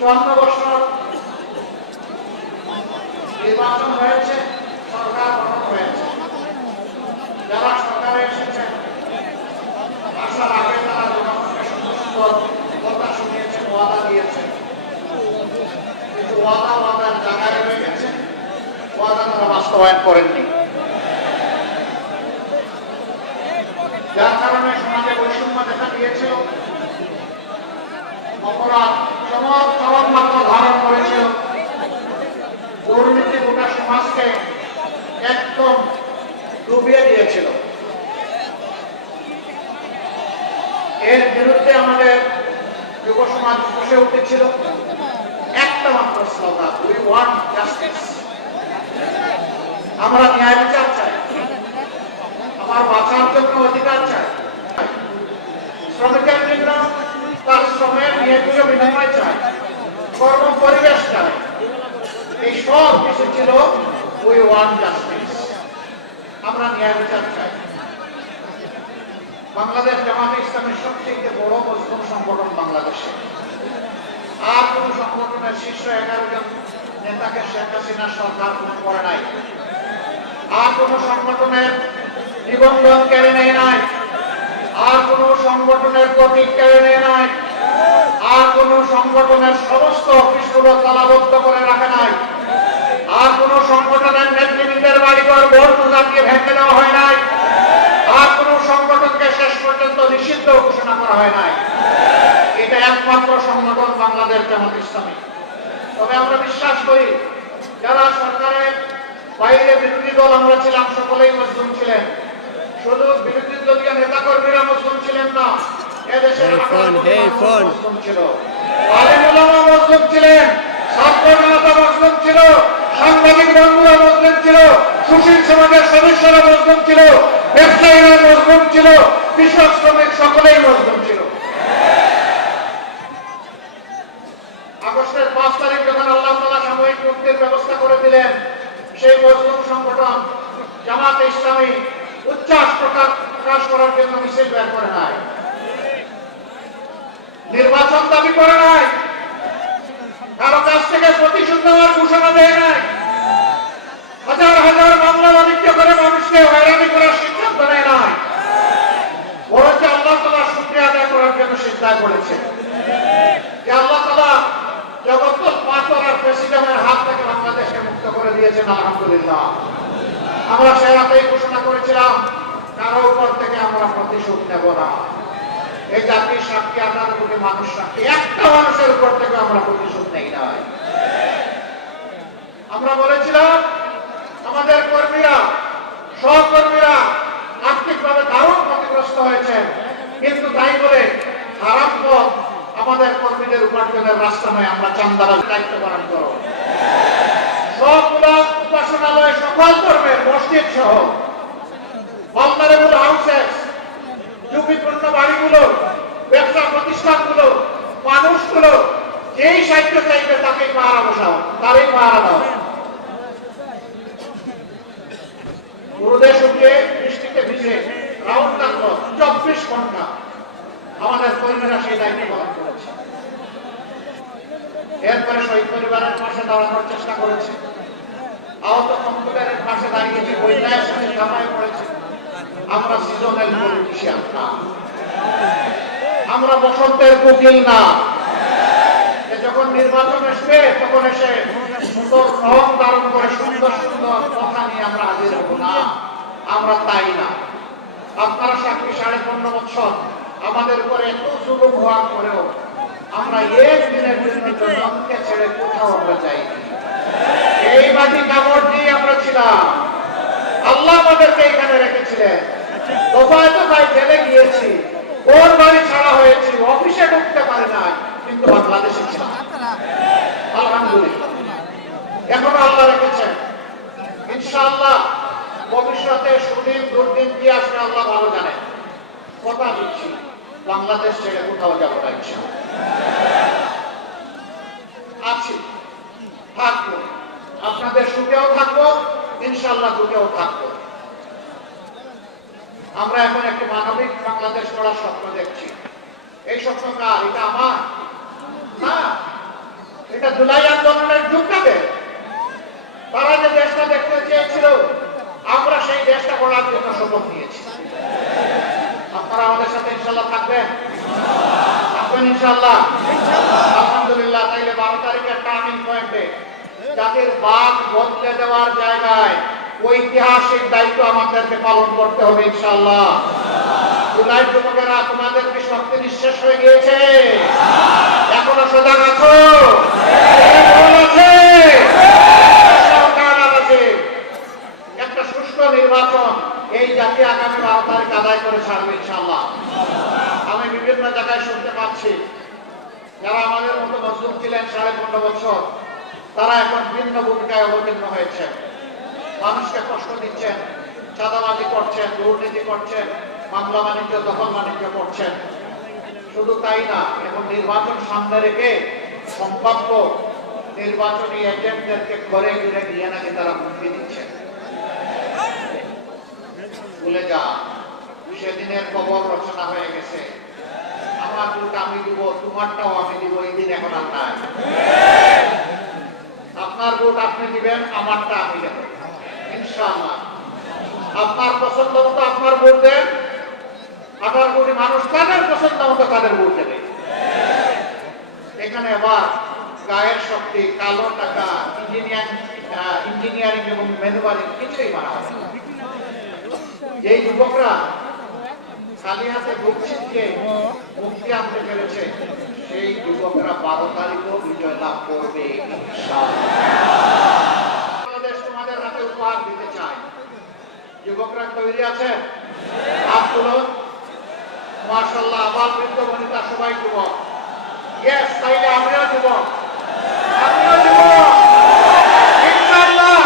54 বছর নির্বাচন হয়েছে, সরকার গঠন হয়েছে। যারা সরকারে এসেছে আসার আগে তারা জনগণকে সুন্দর কথা শুনিয়েছে, ওয়াদা দিয়েছে, কিন্তু ওয়াদার জায়গায় রয়ে গেছে, ওয়াদা তারা বাস্তবায়ন করেননি। যার কারণে সমাজে বৈষম্য দেখা দিয়েছিল, অপরাধ চরম মাত্রা ধারণ করেছিল, দুর্নীতি গোটা সমাজকে একদম ডুবিয়ে দিয়েছিল। এর বিরুদ্ধে আমাদের যুব সমাজ বসে উঠেছিল একটা মাত্র স্লোগান, উই ওয়ান্ট জাস্টিস। আমরা ন্যায় বিচার চাই, আমার বাঁচার জন্য অধিকার চাই, শ্রমিকের জন্য তার শ্রমের ন্যায্য বিনিময় চাই, কর্ম পরিবেশ চাই। এই সব কিছু ছিল উই ওয়ান্ট জাস্টিস, আমরা ন্যায় বিচার চাই। বাংলাদেশ জামাতে ইসলামের সবচেয়ে বড় মুসলিম সংগঠন বাংলাদেশে। আর কোন সংগঠনের শীর্ষ 11 জন নেতাকে শেখ হাসিনা সরকার গ্রহণ করে নাই। আর কোন সংগঠনের নিবন্ধন কেড়ে নেয় নাই। আর কোন সংগঠনের প্রতীক কেড়ে নেয় নাই। আর কোন সংগঠনের সমস্ত অফিসগুলো তালাবদ্ধ করে রাখে নাই। আর কোন সংগঠনের নেতৃবৃন্দের বাড়িঘর ভোট দিয়ে ভেঙে দেওয়া হয় নাই। আর কোন সংগঠনকে শেষ পর্যন্ত নিষিদ্ধ ঘোষণা করা হয় নাই। এটা একমাত্র সংগঠন বাংলাদেশ জামাত ইসলামী। তবে আমরা বিশ্বাস করি, যারা সরকারের বাইরে বিরোধী দল আমরা ছিলাম, সকলেই মুসলিম ছিলেন। শুধু বিরোধী দলীয় নেতাকর্মীরা মুসলিম ছিলেন না, এদেশের মুসলিম ছিল, আলেম ওলামা মুসলিম ছিলেন, ছাত্র জনতা মুসলিম ছিল, সাংবাদিক বন্ধুরা মুসলিম ছিল, সুশীল সমাজের সদস্যরা মুসলিম ছিল, ব্যবসায়ীরা মুসলিম ছিল, কৃষক শ্রমিক সকলেই মুসলিম ছিল। আগস্টের 5 তারিখ যখন আল্লাহ তাআলা সাময়িক মুক্তির ব্যবস্থা করে দিলেন, সেই মুসলিম সংগঠন জামাতে ইসলামী উচ্ছ্বাস প্রকাশ করার জন্য মিছিল বের করে নাই, নির্বাচন দাবি করে নাই, কারো কাছ থেকে প্রতিশোধ নেওয়ার ঘোষণা দেয় নাই, হাজার হাজার মামলা বাণিজ্য করে মানুষকে হয়রানি করার সিদ্ধান্ত নেয় নাই, বরঞ্চ আল্লাহ তাআলার শুকরিয়া আদায় করার জন্য সিদ্ধান্ত করেছে যে আল্লাহ তাআলা জগত্তর পাথর আর প্রেসিডেন্টের হাত থেকে বাংলাদেশকে মুক্ত করে দিয়েছেন, আলহামদুলিল্লাহ। আমরা সে রাতেই ঘোষণা করেছিলাম, কারো উপর থেকে আমরা প্রতিশোধ নেব না। এই জাতির সাক্ষী 18 কোটি মানুষ সাক্ষী, একটা মানুষের উপর থেকে আমরা প্রতিশোধ নেই নাই। আমরা বলেছিলাম আমাদের কর্মীরা, সহকর্মীরা আর্থিকভাবে দারুণ ক্ষতিগ্রস্ত হয়েছেন, কিন্তু তাই বলে হারাম পথ আমাদের কর্মীদের উপার্জনের রাস্তা নয়, আমরা চান্দাবাজ দায়িত্ব পালন করো। সবগুলা উপাসনালয়, সকল ধর্মের মসজিদ সহ ভালনারেবল হাউসেস, ঝুঁকিপূর্ণ বাড়িগুলো, ব্যবসা প্রতিষ্ঠানগুলো, মানুষগুলো যেই সাহায্য চাইবে তাকেই পাহারা বসাও, তারই পাহারা দাও। রোদে শুকিয়ে বৃষ্টিতে ভিজে রাউন্ড কাটল 24 ঘন্টা আমাদের কর্মীরা সেই দায়িত্ব পালন করেছে। এরপরে শহীদ পরিবারের পাশে দাঁড়ানোর চেষ্টা করেছে, আহত সম্প্রদায়ের পাশে দাঁড়িয়েছে, বন্যার সাথে ঝাঁপায় পড়েছে। আমরা সিজনাল পলিটিশিয়ান না, আমরা বসন্তের কোকিল না। যখন নির্বাচন আসবে তখন এসে সুন্দর রং ধারণ করে সুন্দর সুন্দর কথা নিয়ে আমরা হাজির হব না, আমরা তাই না। আপনারা সাক্ষী 15.5 বছর আমাদের উপরে এত জুলুম হওয়ার পরেও আমরা একদিনের জন্য জনগণকে ছেড়ে কোথাও আমরা যাইনি। এই মাটি কামড় দিয়ে আমরা ছিলাম, আল্লাহ আমাদেরকে এখানে রেখেছিলেন। দফায় দফায় জেলে গিয়েছি, কোন বাড়ি ছাড়া হয়েছি, অফিসে ঢুকতে পারি নাই, কিন্তু বাংলাদেশে ছিলাম, আলহামদুলিল্লাহ। এখন আল্লাহ রেখেছেন, ইনশাআল্লাহ ভবিষ্যতে সুদিন দুর্দিন কি আসবে আল্লাহ ভালো জানেন। কথা দিচ্ছি, বাংলাদেশ ছেড়ে কোথাও যাবো না, ইনশাআল্লাহ আছি, থাকবো, আপনাদের সুখেও থাকবো, ইনশাআল্লাহ দুঃখেও থাকবো। আমরা এখন একটি মানবিক বাংলাদেশ গড়ার স্বপ্ন দেখছি। এই স্বপ্ন কার? এটা আমার না, এটা জুলাই আন্দোলনের যুগটাতে তারা যে দেশটা দেখতে চেয়েছিল, আমরা সেই দেশটা গড়ার জন্য শপথ নিয়েছি। আপনারা আমাদের সাথে ইনশাল্লাহ থাকবেন ইনশাল্লাহ। আলহামদুলিল্লাহ। তাইলে 12 তারিখের টার্নিং পয়েন্টে জাতির বাদ বদলে দেওয়ার জায়গায় ঐতিহাসিক দায়িত্ব আমাদেরকে পালন করতে হবে ইনশাল্লাহ। জুলাই যুবকেরা, তোমাদের কি শক্তি নিঃশেষ হয়ে গিয়েছে? এখনো সজাগ আছো? একটা সুষ্ঠু নির্বাচন এই জাতি আগামী 12 তারিখ আদায় করে ছাড়বে ইনশাল্লাহ। আমি বিভিন্ন জায়গায় শুনতে পাচ্ছি যারা আমাদের মতো মজলুম ছিলেন 15.5 বছর, তারা এখন ভিন্ন ভূমিকায় অবতীর্ণ হয়েছে। মানুষকে কষ্ট দিচ্ছেন, চাঁদাবাজি করছেন, দুর্নীতি করছেন, মামলা বাণিজ্য, দখল বাণিজ্য করছেন। শুধু তাই না, এখন নির্বাচন সামনে রেখে সম্ভাব্য নির্বাচনী এজেন্টদেরকে ঘরে ঘুরে গিয়ে নাকি তারা হুমকি দিচ্ছেন। ভুলে যা, সেদিনের খবর রচনা হয়ে গেছে। আমার ভোট আমি দিব, তোমারটাও আমি দিব, এই দিন এখন আর নাই। আপনার ভোট আপনি দিবেন, আমারটা আমি দেব ইনশাআল্লাহ। আপনার পছন্দ মতো আপনার ভোট দেন। 18 কোটি মানুষ তাদের পছন্দ মতো তাদের ভোট দেবে। এখানে আবার গায়ের শক্তি, কালো টাকা, ইঞ্জিনিয়ারিং এবং ম্যানুফ্যাকচারিং কিছুই মানা হবে না। যেই যুবকরা খালি হাতে বুক ছিটকে মুক্তি আনতে পেরেছে, সেই যুবকরা 12 তারিখও বিজয় লাভ করবে ইনশাআল্লাহ। বাংলাদেশ তোমাদের হাতে উপহার দিতে চাই। যুবকরা তৈরি আছেন? হাত তুলুন। মাশাআল্লাহ। আবার বৃদ্ধ বনিতা সবাই যুবক। ইয়েস, তাইলে আমিও যুবক, আমিও যুবক ইনশাআল্লাহ।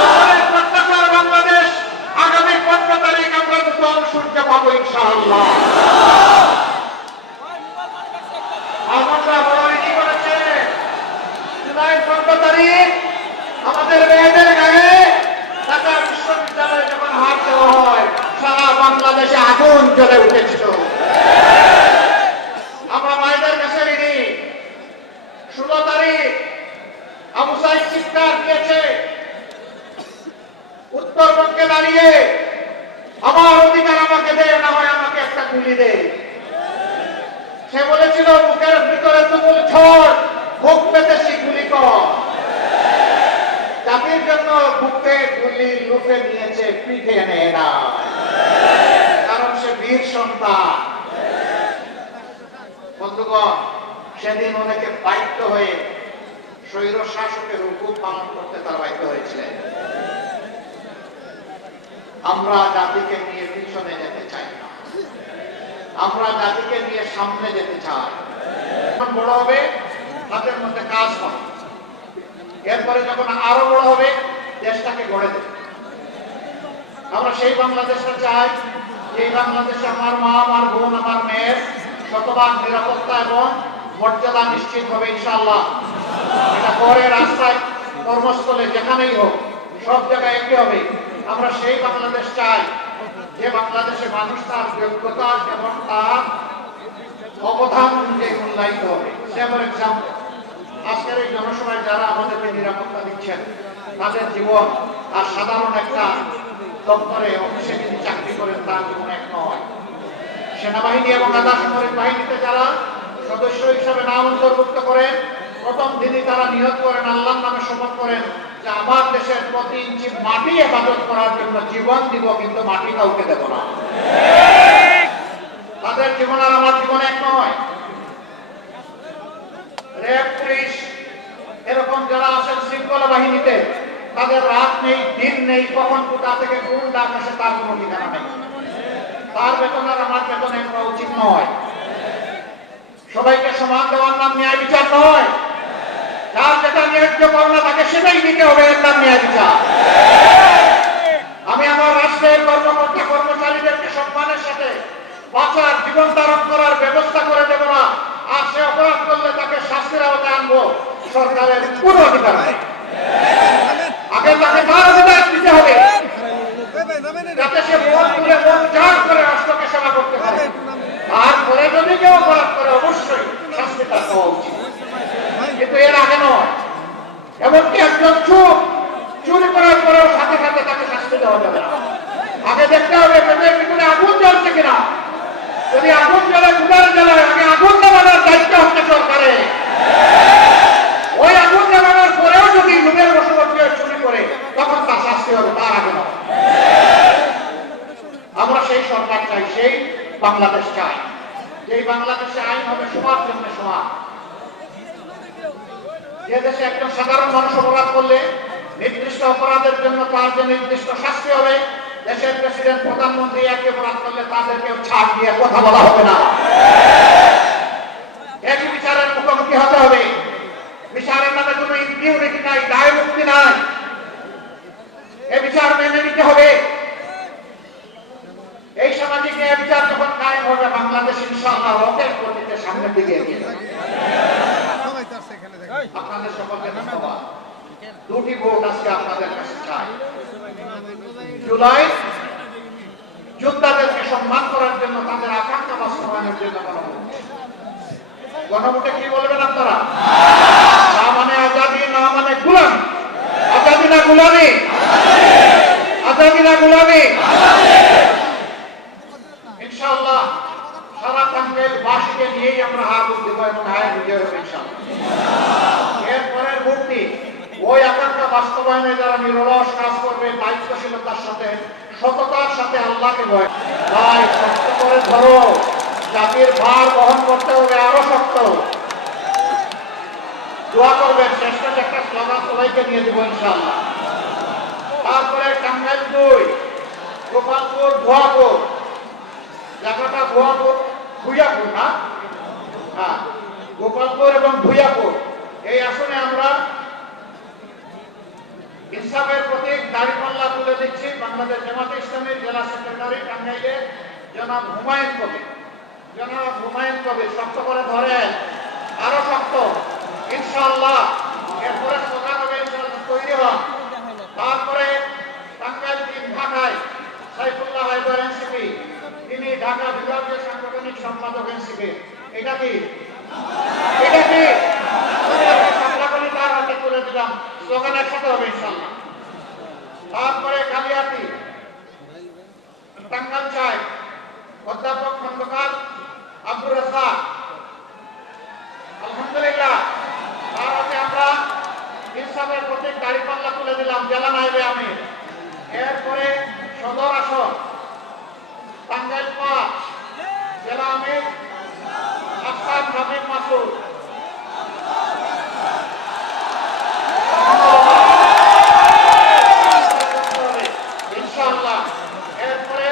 আমাদের প্রত্যাশার বাংলাদেশ আগামী 15 তারিখ আমরা নতুন সূর্য পাবো ইনশাআল্লাহ। আমরা বড় কি করেছে, জুলাই 15 তারিখ আমাদের মেয়েদের গায়ে ঢাকা বিশ্ববিদ্যালয়ে যখন হাত দেওয়া হয়, সারা বাংলাদেশে আগুন জ্বলে উঠেছিল। আমরা মায়েদের কাছে ঋণী। 16 তারিখ আবু সাইদ চিৎকার দিয়েছে উত্তরবঙ্গে দাঁড়িয়ে, আমার অধিকার আমাকে দে, না হয় আমাকে একটা গুলি দে। সে বলেছিল বুকের ভিতরে তুমুল ঝড়, বুক পেতেছি গুলি কর। জাতির জন্য বুকে গুলি লুফে নিয়েছে, পিঠে নেয় না, কারণ সে বীর সন্তান। বন্ধুগণ, সেদিন অনেকে বাধ্য হয়ে স্বৈর শাসকের হুকুম পালন করতে তারা বাধ্য হয়েছিলেন। আমরা জাতিকে নিয়ে পিছনে যেতে চাই না, আমরা জাতিকে নিয়ে সামনে যেতে চাই। বড় হবে, হাতের মধ্যে কাজ হবে। এরপরে যখন আরো বড় হবে, দেশটাকে গড়ে দেবে। আমরা সেই বাংলাদেশটা চাই, এই বাংলাদেশে আমার মা, আমার বোন, আমার মেয়ের শতভাগ নিরাপত্তা এবং মর্যাদা নিশ্চিত হবে ইনশাআল্লাহ। এটা ঘরে, রাস্তায়, কর্মস্থলে, যেখানেই হোক, সব জায়গায় একই হবে। আমরা সেই বাংলাদেশ চাই যে বাংলাদেশে মানুষ তার যোগ্যতা এবং তার অবদান অনুযায়ী মূল্যায়িত হবে। ফর এক্সাম্পল, আজকের এই জনসভায় যারা আমাদেরকে নিরাপত্তা দিচ্ছেন, তাদের জীবন আর সাধারণ একটা দপ্তরে, অফিসে যদি চাকরি করেন তার জীবন এক নয়। সেনাবাহিনী এবং আধা সামরিক বাহিনীতে যারা সদস্য হিসাবে নাম অন্তর্ভুক্ত করেন, প্রথম দিনই তারা নিয়ত করেন, আল্লাহর নামে শপথ করেন যে আমার দেশের প্রতি ইঞ্চি মাটি হেফাজত করার জন্য জীবন দিব, কিন্তু মাটি কাউকে দেব না। তাদের জীবন আর আমার জীবন এক নয়। র্যাব, পুলিশ, এরকম যারা আছেন শৃঙ্খলা বাহিনীতে, তাদের রাত নেই, দিন নেই, কখন কোথা থেকে কোন ডাক আসে তার কোনো ঠিকানা নেই। তার বেতন আর আমার বেতন এক হওয়া উচিত নয়। সবাইকে সমান দেওয়ার নাম ন্যায় বিচার নয়। যার যেটা ন্যায্য পাওনা তাকে সেটাই দিতে হবে, এর নাম ন্যায় বিচার। আমি আমার রাষ্ট্রের কর্মকর্তা কর্মচারীদেরকে সম্মানের সাথে বাঁচার, জীবন ধারণ করার ব্যবস্থা করে দেব না, আর সে অপরাধ করলে তাকে শাস্তির আওতায় আনবো, সরকারের কোনো অধিকার নেই। আগে তাকে তার অধিকার দিতে হবে, যাতে সে মন তুলে মন চার করে রাষ্ট্রকে সেবা করতে পারে। তারপরে যদি কেউ অপরাধ করে, অবশ্যই শাস্তি তার হওয়া উচিত। কিন্তু এর একজন চুপ, চুরি করার পরেও সাথে সাথে তাকে শাস্তি দেওয়া যাবে না। আগে দেখতে হবে পেটের ভিতরে আগুন জ্বলছে কিনা। যদি আগুন জ্বলে গুদারে জ্বলায়, আগে আগুন জ্বালানোর দায়িত্ব হচ্ছে সরকারের। ওই আগুন জ্বালানোর পরেও যদি রুমের বসবাস চুরি করে, তখন তার শাস্তি হবে, তার আগে নয়। আমরা সেই সরকার চাই, সেই বাংলাদেশ চাই, যেই বাংলাদেশে আইন হবে সবার জন্য সমান। যে দেশে একজন সাধারণ মানুষ অপরাধ করলে নির্দিষ্ট অপরাধের জন্য তার যে নির্দিষ্ট শাস্তি হবে, দেশের প্রেসিডেন্ট প্রধানমন্ত্রী একই অপরাধ করলে তাদেরকেও ছাড় দিয়ে কথা বলা হবে না। একই বিচারের মুখোমুখি হতে হবে। বিচারের নামে কোনো ইম্পিউনিটি নাই, দায় মুক্তি নাই। এ বিচার মেনে নিতে হবে। এই সামাজিক ন্যায় বিচার যখন কায়েম হবে, বাংলাদেশ ইনশাআল্লাহ রকেট গতিতে সামনের দিকে এগিয়ে যাবে। আপনাদের সকলকে ধন্যবাদ। দুটি ভোট আজকে আপনাদের কাছে চাই। জুলাই যোদ্ধাদেরকে সম্মান করার জন্য, তাদের আকাঙ্ক্ষা বাস্তবায়নের জন্য গণভোট। গণভোটে কি বলবেন আপনারা? না মানে আজাদি, না মানে গুলামি। আজাদি না গুলামি? আজাদি না গুলামি? ইনশাআল্লাহ সারা টাঙ্গাইল বাসীকে নিয়েই আমরা হার দেবো এবং হায় বিজয় হবে ইনশাআল্লাহ। এরপরের ভোটটি ওই আকাঙ্ক্ষা বাস্তবায়নে যারা নিরলস কাজ করবে, দায়িত্বশীলতার সাথে, সততার সাথে আল্লাহকে ভয়, ভাই শক্ত করে ধরো। জাতির ভার বহন করতে হবে আরো শক্ত। দোয়া করবেন, শ্রেষ্ঠ একটা স্লোগান সবাইকে নিয়ে দেবো ইনশাআল্লাহ। তারপরে টাঙ্গাইল 2, গোপালপুর, ভুয়াপুর, জায়গাটা ভুয়াপুর, ভুইয়াপুর না? হ্যাঁ, গোপালপুর এবং ভুইয়াপুর এই আসনে আমরা ইনসাফের প্রতীক দাড়িপাল্লা তুলে দিচ্ছি। বাংলাদেশ জামাতে ইসলামীর জেলা সেক্রেটারি টাঙ্গাইলের জনাব হুমায়ুন কবির। জনাব হুমায়ুন কবির শক্ত করে ধরেন, আরো শক্ত ইনশাআল্লাহ। এরপরে স্লোগান হবে ইনশাআল্লাহ, তৈরি হন। তারপরে টাঙ্গাইল 3 ঢাকায় সাইফুল্লাহ হায়দার এনসিপি, তিনি ঢাকা বিভাগীয় সাংগঠনিক সম্পাদক এনসিপি। এটা কি? এটা কি? সামলাকলি তার হাতে তুলে দিলাম। স্লোগান একসাথে হবে ইনশাআল্লাহ। তারপরে কালিয়াতি, টাঙ্গাইল চাই অধ্যাপক খন্দকার আব্দুর রাজ্জাক, আলহামদুলিল্লাহ তার হাতে আমরা ইনসাফের প্রতীক দাড়িপাল্লা তুলে দিলাম, জেলা নাইবে আমির। এরপরে সদর আসন টাঙ্গাইল 5, জেলা আমির আফতাব হাবিব মাসুদ। ইনশাআল্লাহ। এরপরে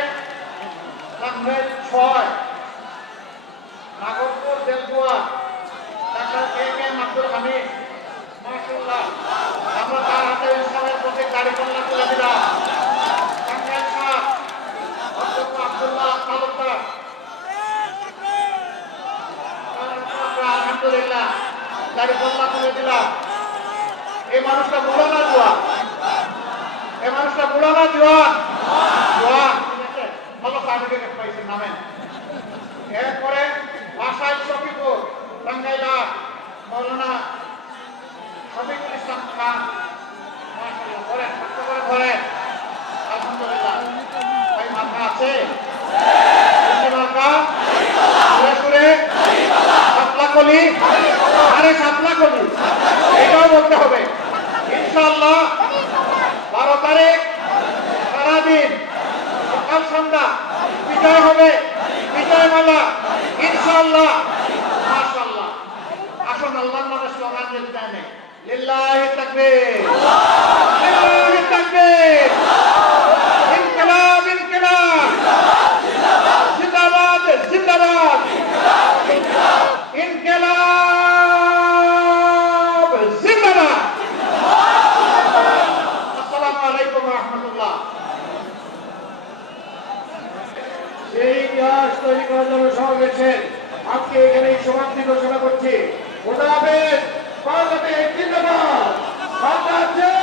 টাঙ্গাইল 6, নাগরপুর, দেলদুয়ার, ডাক্তার কে আব্দুল হামিদ। মাশাআল্লাহ, আমরা তার হাতে ইনসাফের প্রতীক দাড়িপাল্লা তুলে দিলাম। টাঙ্গাইল 7, অধ্যক্ষ আব্দুল্লাহ তালুকদার। আলহামদুলিল্লাহ দাড়িপাল্লা তুলে দিলাম। এই মানুষটা বুড়ো না জোয়ান? এই মানুষটা বুড়ো না জোয়ান? জোয়ান, ঠিক আছে, ভালো সার্টিফিকেট পাইছেন, নামেন। এরপরে ভাষায় শফিকুর, টাঙ্গাইল 8, মৌলানা শফিকুল ইসলাম খান। মাশাআল্লাহ, ধরেন, শক্ত করে ধরেন। আলহামদুলিল্লাহ। ভাই মাথা আছে? মাথা সুরে সাপলাকলি, আরে সাপলাকলি, এটাও বলতে হবে ইনশাআল্লাহ। 12 তারিখ সারাদিন সকাল সন্ধ্যা বিজয় হবে, বিজয় মালা ইনশাআল্লাহ। মাশাআল্লাহ। আসুন আল্লাহর নামে স্লোগান দিতে দেন, লিল্লাহি তাকবীর, লিল্লাহি তাকবীর, ইনকিলাব, ইনকিলাব, জিন্দাবাদ, জিন্দাবাদ, ইনকিলাব, জিন্দাবাদ। আসসালামু আলাইকুম ওয়া রাহমাতুল্লাহ। সেই ইতিহাস তৈরি করার জন্য সমাবেশের আজকে এখানে সমাপ্তি ঘোষণা করছি। খোদা হাফেজ। বাংলাদেশ জিন্দাবাদ। বাংলাদেশ